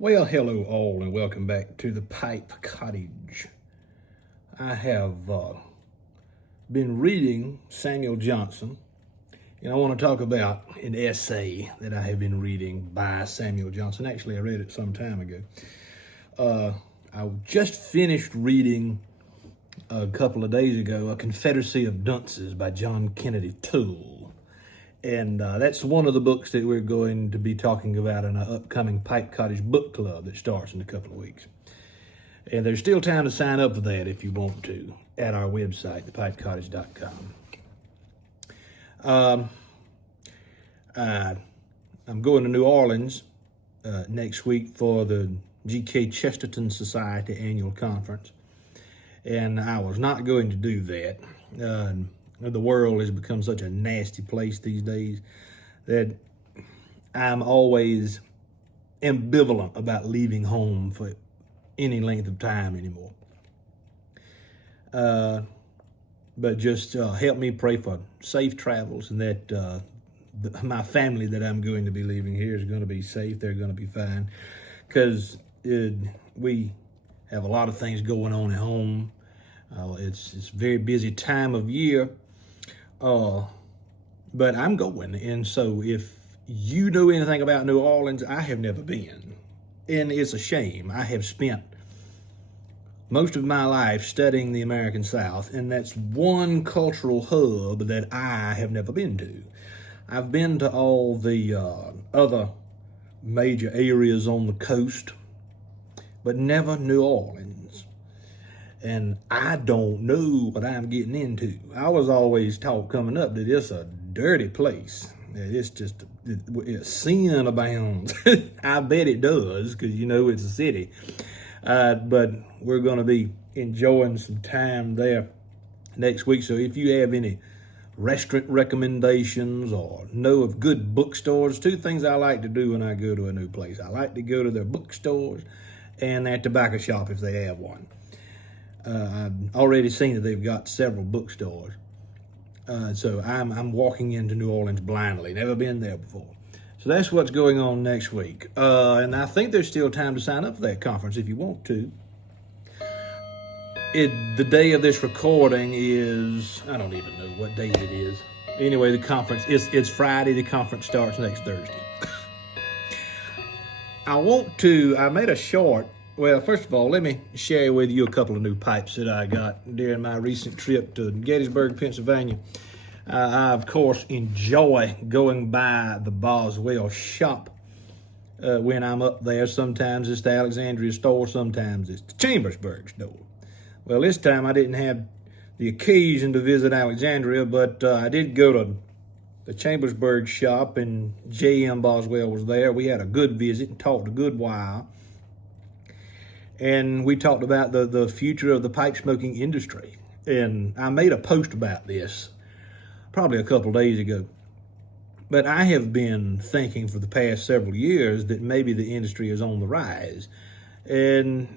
Well, hello all, and welcome back to the Pipe Cottage. I have been reading Samuel Johnson, and I want to talk about an essay that I have been reading by Samuel Johnson. Actually, I read it some time ago. I just finished reading a couple of days ago A Confederacy of Dunces by John Kennedy Toole. And that's one of the books that we're going to be talking about in our upcoming Pipe Cottage book club that starts in a couple of weeks. And there's still time to sign up for that if you want to at our website, thepipecottage.com. I'm going to New Orleans next week for the G.K. Chesterton Society annual conference. And I was not going to do that. The world has become such a nasty place these days that I'm always ambivalent about leaving home for any length of time anymore. But just help me pray for safe travels, and that my family that I'm going to be leaving here is going to be safe. They're going to be fine, because we have a lot of things going on at home. It's a very busy time of year. But I'm going, and so if you know anything about New Orleans, I have never been, and it's a shame. I have spent most of my life studying the American South, and that's one cultural hub that I have never been to. I've been to all the other major areas on the coast, but never New Orleans. And I don't know what I'm getting into. I was always taught coming up that it's a dirty place. It's just, sin abounds. I bet it does, because it's a city. But we're going to be enjoying some time there next week. So if you have any restaurant recommendations or know of good bookstores, two things I like to do when I go to a new place. I like to go to their bookstores and their tobacco shop if they have one. I've already seen that they've got several bookstores. So I'm walking into New Orleans blindly, never been there before. So that's what's going on next week. And I think there's still time to sign up for that conference if you want to. The day of this recording is, I don't even know what date it is. Anyway, the conference, it's Friday. The conference starts next Thursday. I made a short. Well, first of all, let me share with you a couple of new pipes that I got during my recent trip to Gettysburg, Pennsylvania. I, of course, enjoy going by the Boswell shop when I'm up there. Sometimes it's the Alexandria store, sometimes it's the Chambersburg store. Well, this time I didn't have the occasion to visit Alexandria, but I did go to the Chambersburg shop, and J.M. Boswell was there. We had a good visit and talked a good while. And we talked about the future of the pipe smoking industry. And I made a post about this probably a couple days ago. But I have been thinking for the past several years that maybe the industry is on the rise. And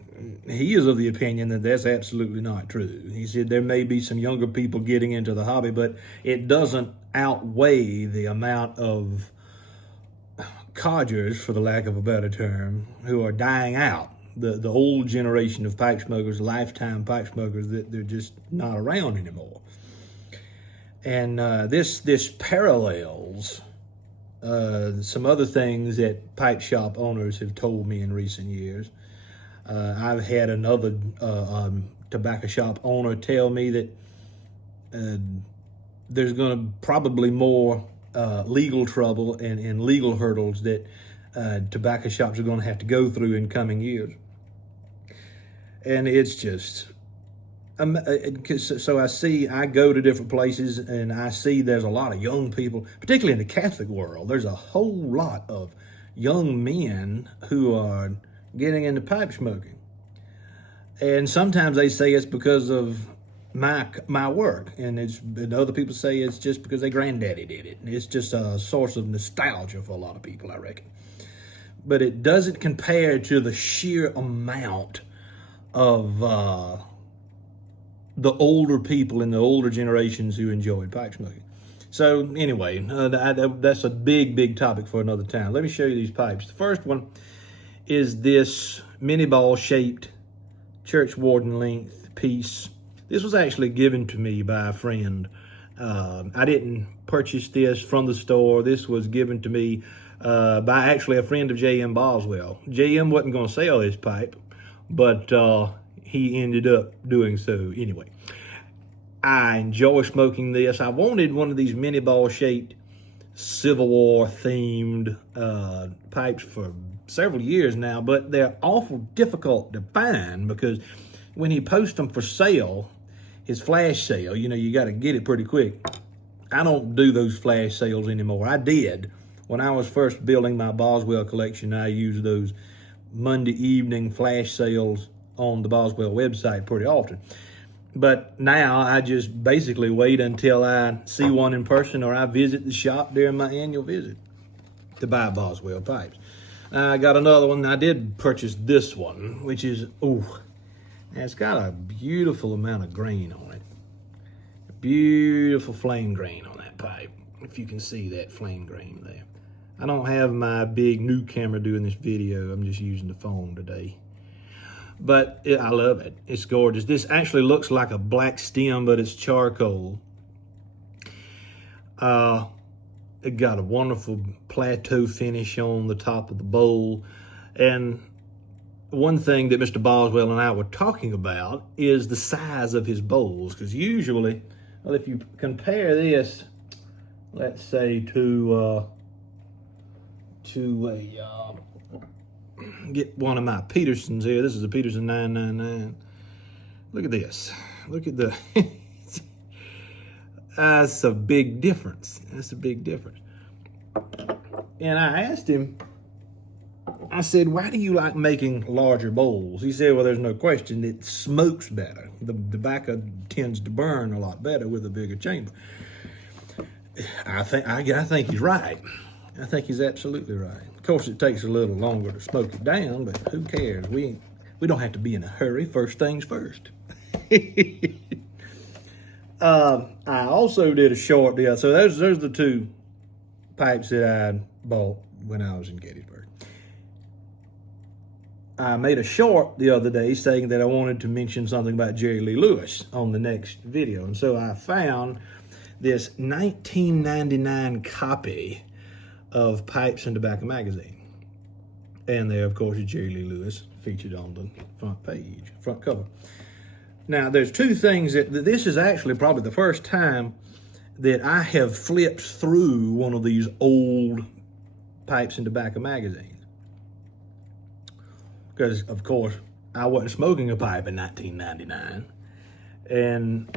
he is of the opinion that that's absolutely not true. He said there may be some younger people getting into the hobby, but it doesn't outweigh the amount of codgers, for the lack of a better term, who are dying out. The old generation of pipe smokers, lifetime pipe smokers, that they're just not around anymore. And this parallels some other things that pipe shop owners have told me in recent years. I've had another tobacco shop owner tell me that there's going to probably more legal trouble and legal hurdles that tobacco shops are going to have to go through in coming years. And it's just, so I go to different places and I see there's a lot of young people, particularly in the Catholic world. There's a whole lot of young men who are getting into pipe smoking. And sometimes they say it's because of my work, and other people say it's just because their granddaddy did it. It's just a source of nostalgia for a lot of people, I reckon. But it doesn't compare to the sheer amount of the older people in the older generations who enjoyed pipe smoking. So anyway, that's a big topic for another time. Let me show you these pipes. The first one is this mini ball shaped church warden length piece. This was actually given to me by a friend. I didn't purchase this from the store. This was given to me by actually a friend of J.M. Boswell. J.M. wasn't going to sell this pipe, but he ended up doing so anyway. I enjoy smoking this. I wanted one of these mini ball shaped Civil War themed pipes for several years now, but they're awful difficult to find because when he posts them for sale, his flash sale, you know, you got to get it pretty quick. I don't do those flash sales anymore. I did. When I was first building my Boswell collection, I used those Monday evening flash sales on the Boswell website pretty often. But now I just basically wait until I see one in person or I visit the shop during my annual visit to buy Boswell pipes. I got another one. I did purchase this one, which is, it's got a beautiful amount of grain on it. A beautiful flame grain on that pipe, if you can see that flame grain there. I don't have my big new camera doing this video. I'm just using the phone today. But I love it. It's gorgeous. This actually looks like a black stem, but it's charcoal. It got a wonderful plateau finish on the top of the bowl. And one thing that Mr. Boswell and I were talking about is the size of his bowls. Because usually, well, if you compare this, let's say to get one of my Petersons here. This is a Peterson 999. Look at this. Look at the, that's a big difference. That's a big difference. And I asked him, I said, why do you like making larger bowls? He said, well, there's no question. It smokes better. The tobacco tends to burn a lot better with a bigger chamber. I think he's right. I think he's absolutely right. Of course, it takes a little longer to smoke it down, but who cares? We don't have to be in a hurry. First things first. I also did a short deal. So those are the two pipes that I bought when I was in Gettysburg. I made a short the other day saying that I wanted to mention something about Jerry Lee Lewis on the next video. And so I found this 1999 copy of Pipes and Tobacco magazine. And there, of course, is Jerry Lee Lewis featured on the front page, front cover. Now, there's two things that this is actually probably the first time that I have flipped through one of these old Pipes and Tobacco magazines. Because, of course, I wasn't smoking a pipe in 1999. And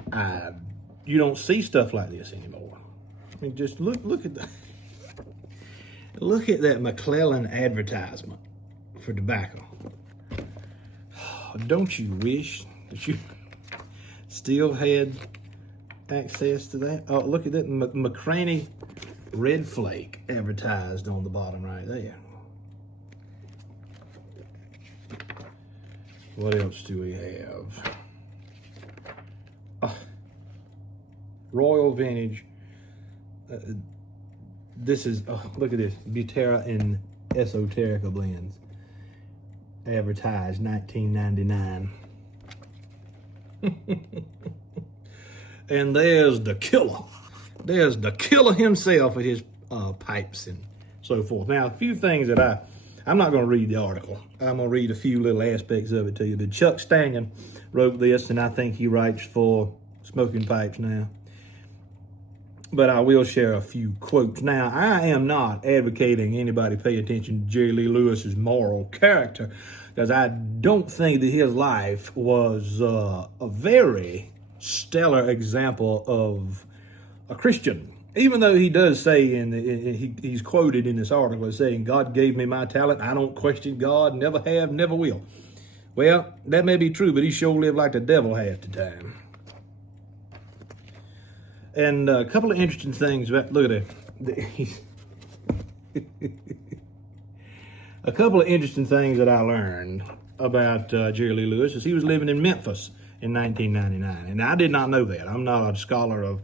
you don't see stuff like this anymore. I mean, just look at that. Look at that McClellan advertisement for tobacco. Don't you wish that you still had access to that? Oh, look at that McCraney Red Flake advertised on the bottom right there. What else do we have? Royal Vintage. This is, look at this, Butera and Esoterica blends. Advertised 1999. And there's the killer. There's the killer himself with his pipes and so forth. Now, a few things that I'm not going to read the article. I'm going to read a few little aspects of it to you. But Chuck Stangen wrote this, and I think he writes for Smoking Pipes now. But I will share a few quotes. Now, I am not advocating anybody pay attention to Jerry Lee Lewis's moral character, because I don't think that his life was a very stellar example of a Christian. Even though he does say, he's quoted in this article as saying, God gave me my talent. I don't question God, never have, never will. Well, that may be true, but he sure lived like the devil half the time. And a couple of interesting things about, look at that. A couple of interesting things that I learned about Jerry Lee Lewis is he was living in Memphis in 1999. And I did not know that. I'm not a scholar of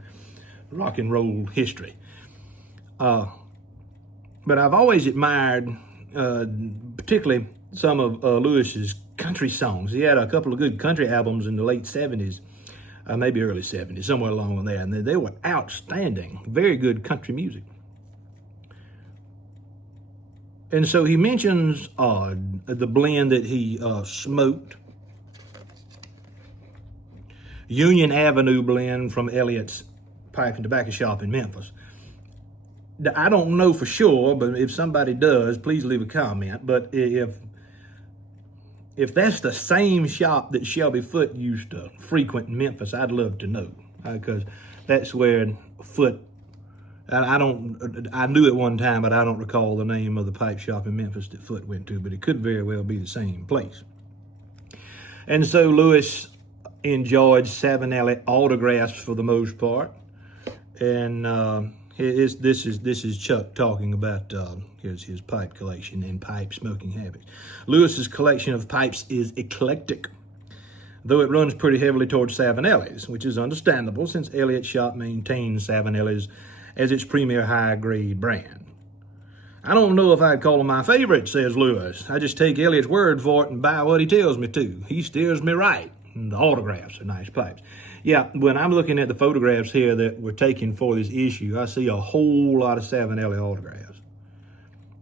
rock and roll history. But I've always admired, particularly some of Lewis's country songs. He had a couple of good country albums in the late 70s, maybe early 70s, somewhere along in there. And they were outstanding, very good country music. And so he mentions the blend that he smoked, Union Avenue blend from Elliott's Pipe and Tobacco Shop in Memphis. I don't know for sure, but if somebody does, please leave a comment. But if that's the same shop that Shelby Foote used to frequent in Memphis, I'd love to know, because that's where Foote, I knew it one time, but I don't recall the name of the pipe shop in Memphis that Foote went to, but it could very well be the same place. And so Lewis enjoyed Savinelli autographs for the most part. And this is Chuck talking about his pipe collection and pipe smoking habits. Lewis's collection of pipes is eclectic, though it runs pretty heavily towards Savinelli's, which is understandable since Elliott's shop maintains Savinelli's as its premier high-grade brand. I don't know if I'd call him my favorite, says Lewis. I just take Elliott's word for it and buy what he tells me to. He steers me right. And the autographs are nice pipes. Yeah, when I'm looking at the photographs here that were taken for this issue, I see a whole lot of Savinelli autographs.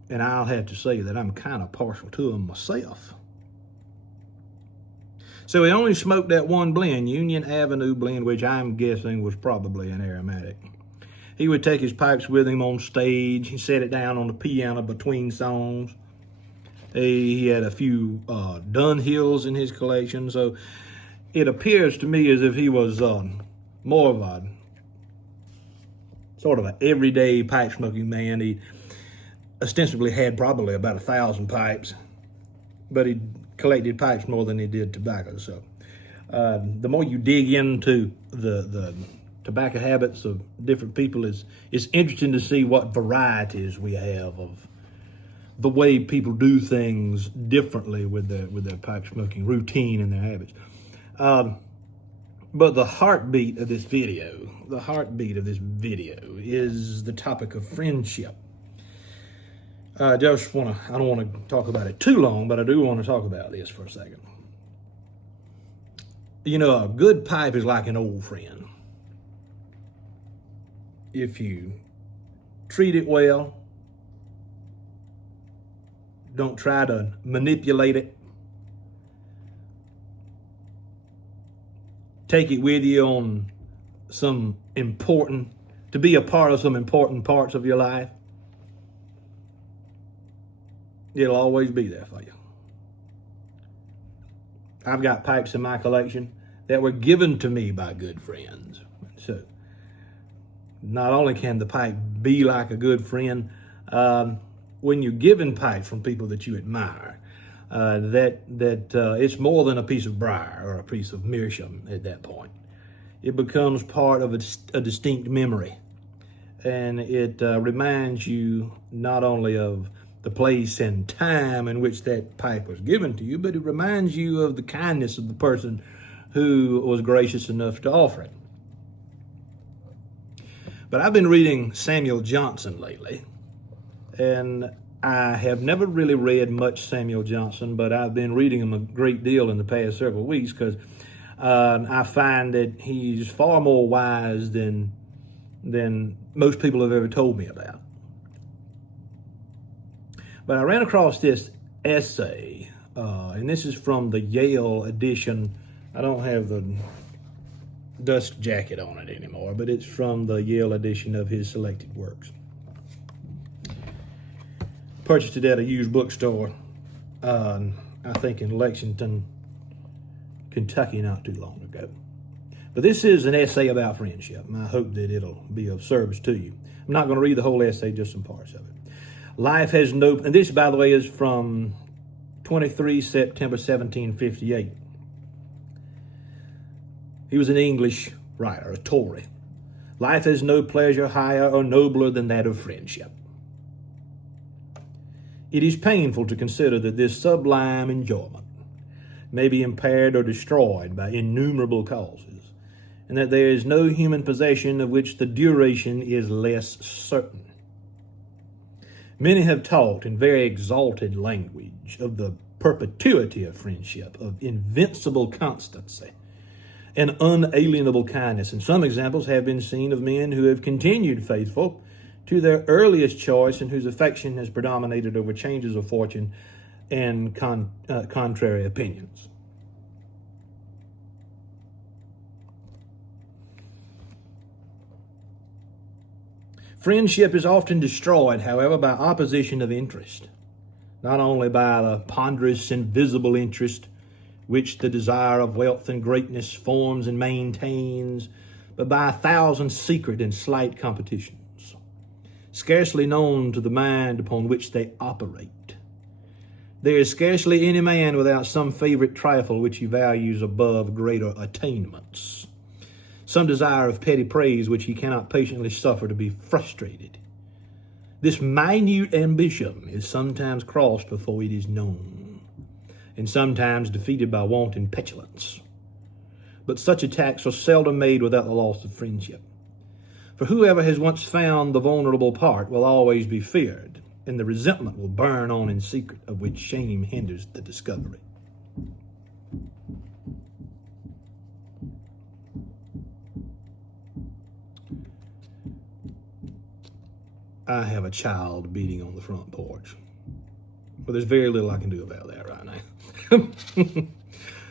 And I'll have to say that I'm kind of partial to them myself. So he only smoked that one blend, Union Avenue blend, which I'm guessing was probably an aromatic. He would take his pipes with him on stage. He set it down on the piano between songs. He had a few Dunhills in his collection. So it appears to me as if he was more of a sort of an everyday pipe smoking man. He ostensibly had probably about 1,000 pipes, but he collected pipes more than he did tobacco. So the more you dig into the tobacco habits of different people, it's interesting to see what varieties we have of the way people do things differently with their pipe smoking routine and their habits. But the heartbeat of this video is the topic of friendship. I don't want to talk about it too long, but I do want to talk about this for a second. You know, a good pipe is like an old friend. If you treat it well, don't try to manipulate it, take it with you on to be a part of some important parts of your life, it'll always be there for you. I've got pipes in my collection that were given to me by good friends. So not only can the pipe be like a good friend, when you're given pipes from people that you admire, it's more than a piece of briar or a piece of meerschaum at that point. It becomes part of a distinct memory, and it reminds you not only of the place and time in which that pipe was given to you, but it reminds you of the kindness of the person who was gracious enough to offer it. But I've been reading Samuel Johnson lately, and I have never really read much Samuel Johnson, but I've been reading him a great deal in the past several weeks because I find that he's far more wise than most people have ever told me about. But I ran across this essay, and this is from the Yale edition. I don't have the dust jacket on it anymore, but it's from the Yale edition of his selected works. Purchased it at a used bookstore, I think in Lexington, Kentucky, not too long ago. But this is an essay about friendship, and I hope that it'll be of service to you. I'm not going to read the whole essay, just some parts of it. Life has no, and this, by the way, is from 23 September 1758. He was an English writer, a Tory. Life has no pleasure higher or nobler than that of friendship. It is painful to consider that this sublime enjoyment may be impaired or destroyed by innumerable causes, and that there is no human possession of which the duration is less certain. Many have talked in very exalted language of the perpetuity of friendship, of invincible constancy, and unalienable kindness. And some examples have been seen of men who have continued faithful to their earliest choice and whose affection has predominated over changes of fortune and contrary opinions. Friendship is often destroyed, however, by opposition of interest, not only by the ponderous and visible interest which the desire of wealth and greatness forms and maintains, but by 1,000 secret and slight competitions, scarcely known to the mind upon which they operate. There is scarcely any man without some favorite trifle which he values above greater attainments, some desire of petty praise which he cannot patiently suffer to be frustrated. This minute ambition is sometimes crossed before it is known, and sometimes defeated by wanton petulance. But such attacks are seldom made without the loss of friendship. For whoever has once found the vulnerable part will always be feared, and the resentment will burn on in secret, of which shame hinders the discovery. I have a child beating on the front porch. Well, there's very little I can do about that right now.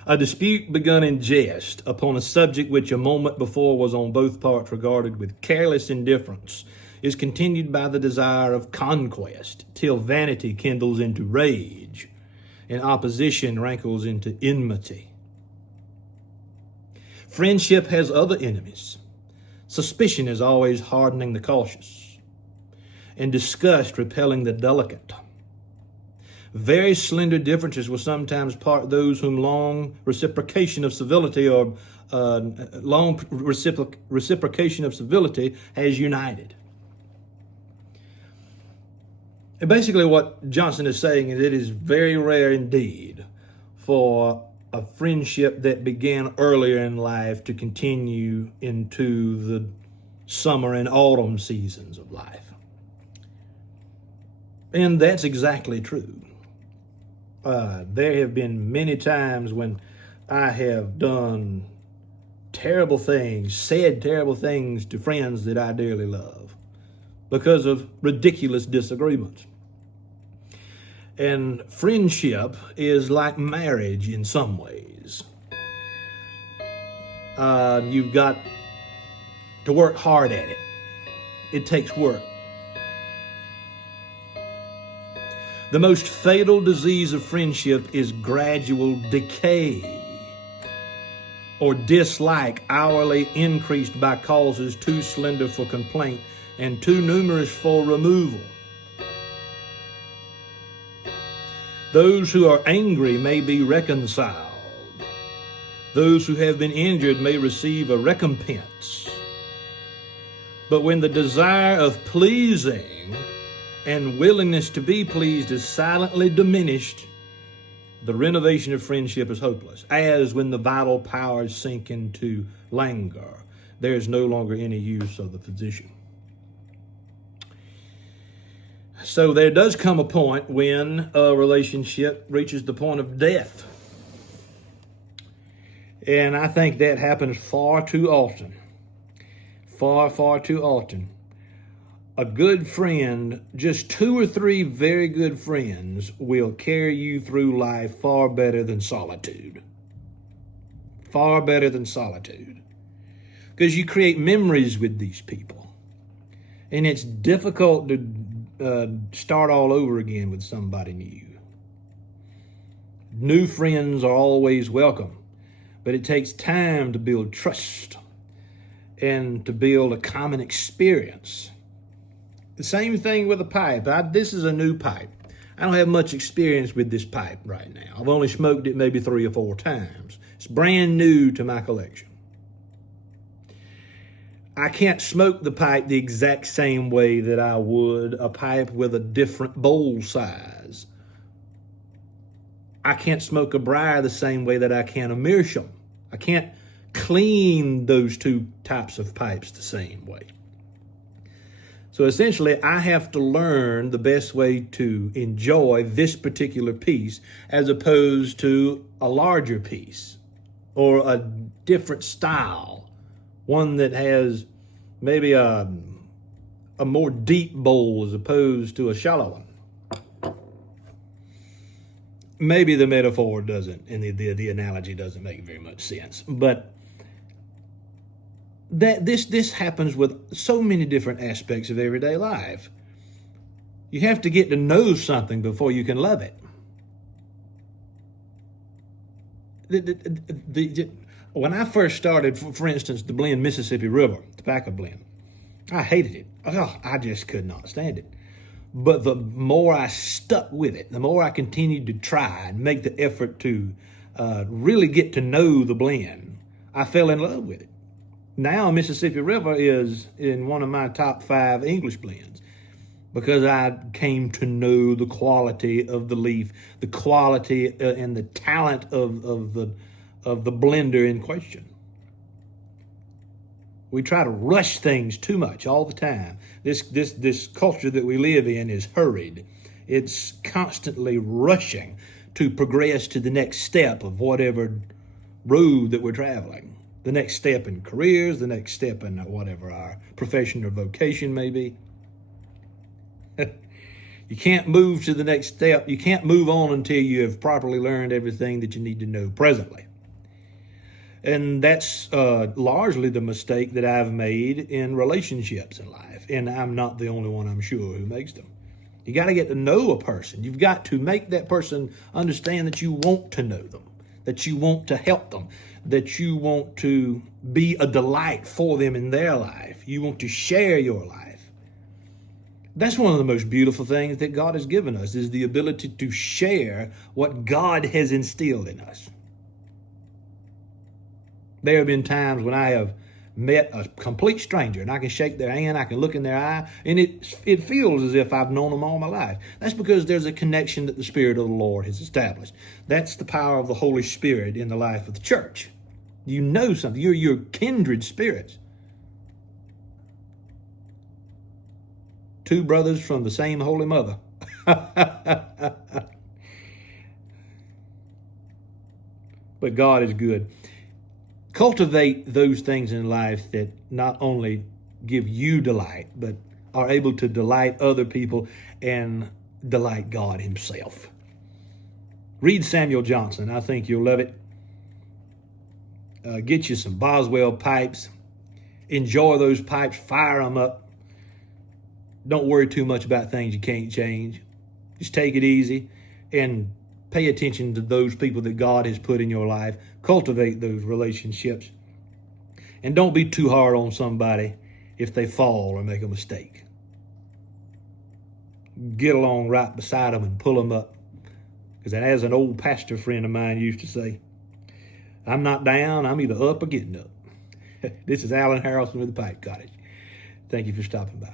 A dispute begun in jest upon a subject which a moment before was on both parts regarded with careless indifference is continued by the desire of conquest, till vanity kindles into rage and opposition rankles into enmity. Friendship has other enemies. Suspicion is always hardening the cautious, and disgust repelling the delicate. Very slender differences will sometimes part those whom long reciprocation of civility has united. And basically what Johnson is saying is it is very rare indeed for a friendship that began earlier in life to continue into the summer and autumn seasons of life. And that's exactly true. There have been many times when I have done terrible things, said terrible things to friends that I dearly love because of ridiculous disagreements. And friendship is like marriage in some ways. You've got to work hard at it. It takes work. The most fatal disease of friendship is gradual decay, or dislike hourly increased by causes too slender for complaint and too numerous for removal. Those who are angry may be reconciled. Those who have been injured may receive a recompense. But when the desire of pleasing and willingness to be pleased is silently diminished, the renovation of friendship is hopeless. As when the vital powers sink into languor, there is no longer any use of the physician. So there does come a point when a relationship reaches the point of death. And I think that happens far too often. Far too often. A good friend, just 2 or 3 very good friends, will carry you through life far better than solitude. Far better than solitude. Because you create memories with these people. And it's difficult to start all over again with somebody new. New friends are always welcome, but it takes time to build trust and to build a common experience. The same thing with a pipe. This is a new pipe. I don't have much experience with this pipe right now. I've only smoked it maybe 3 or 4 times. It's brand new to my collection. I can't smoke the pipe the exact same way that I would a pipe with a different bowl size. I can't smoke a briar the same way that I can a meerschaum. I can't clean those 2 types of pipes the same way. So essentially, I have to learn the best way to enjoy this particular piece as opposed to a larger piece or a different style, one that has maybe a more deep bowl as opposed to a shallow one. Maybe the metaphor doesn't, and the analogy doesn't make very much sense, but that this happens with so many different aspects of everyday life. You have to get to know something before you can love it. When I first started, for instance, to blend Mississippi River tobacco blend, I hated it. Oh, I just could not stand it. But the more I stuck with it, the more I continued to try and make the effort to really get to know the blend, I fell in love with it. Now Mississippi River is in one of my top 5 English blends because I came to know the quality of the leaf, the quality and the talent of the blender in question. We try to rush things too much all the time. This culture that we live in is hurried. It's constantly rushing to progress to the next step of whatever road that we're traveling. The next step in careers, the next step in whatever our profession or vocation may be. You can't move to the next step. You can't move on until you have properly learned everything that you need to know presently. And that's largely the mistake that I've made in relationships in life. And I'm not the only one, I'm sure, who makes them. You got to get to know a person. You've got to make that person understand that you want to know them, that you want to help them, that you want to be a delight for them in their life. You want to share your life. That's one of the most beautiful things that God has given us, is the ability to share what God has instilled in us. There have been times when I have met a complete stranger and I can shake their hand, I can look in their eye, and it feels as if I've known them all my life. That's because there's a connection that the Spirit of the Lord has established. That's the power of the Holy Spirit in the life of the church. You know something. You're kindred spirits. 2 brothers from the same Holy Mother. But God is good. Cultivate those things in life that not only give you delight, but are able to delight other people and delight God himself. Read Samuel Johnson. I think you'll love it. Get you some Boswell pipes. Enjoy those pipes. Fire them up. Don't worry too much about things you can't change. Just take it easy and pay attention to those people that God has put in your life. Cultivate those relationships. And don't be too hard on somebody if they fall or make a mistake. Get along right beside them and pull them up. Because as an old pastor friend of mine used to say, I'm not down, I'm either up or getting up. This is Alan Harrelson with the Pipe Cottage. Thank you for stopping by.